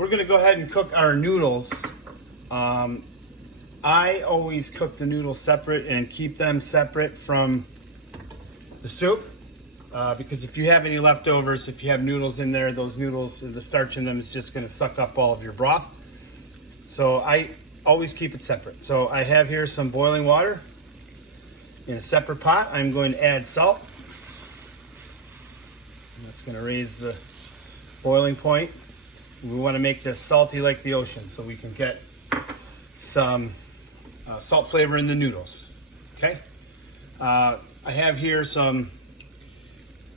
we're gonna go ahead and cook our noodles. I always cook the noodles separate and keep them separate from the soup. Because if you have any leftovers, if you have noodles in there, those noodles, the starch in them is just gonna suck up all of your broth. So I always keep it separate. So I have here some boiling water in a separate pot. I'm going to add salt. And that's gonna raise the boiling point. We wanna make this salty like the ocean so we can get some salt flavor in the noodles, okay? I have here some,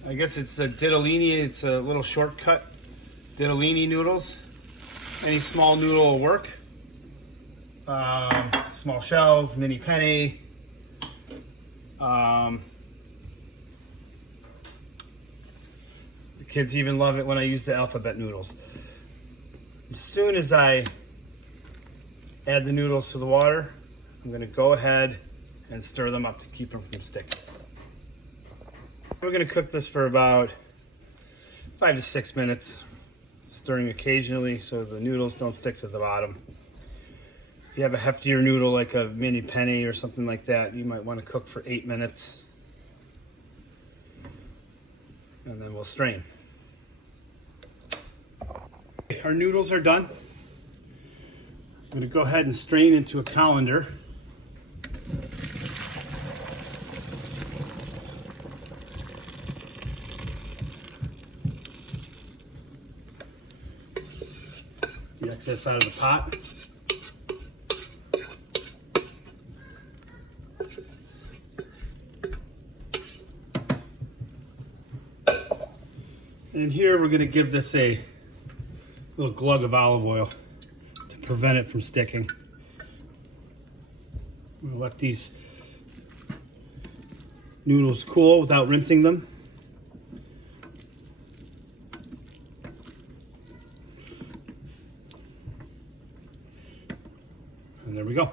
I guess it's a ditalini, it's a little shortcut ditalini noodles. Any small noodle will work. Small shells, mini penne. The kids even love it when I use the alphabet noodles. As soon as I add the noodles to the water, I'm going to go ahead and stir them up to keep them from sticking. We're going to cook this for about 5 to 6 minutes, stirring occasionally so the noodles don't stick to the bottom. If you have a heftier noodle like a mini penne or something like that, you might want to cook for 8 minutes. And then we'll strain. Our noodles are done. I'm going to go ahead and strain into a colander. The excess out of the pot. And here we're going to give this a little glug of olive oil to prevent it from sticking. We'll let these noodles cool without rinsing them. And there we go.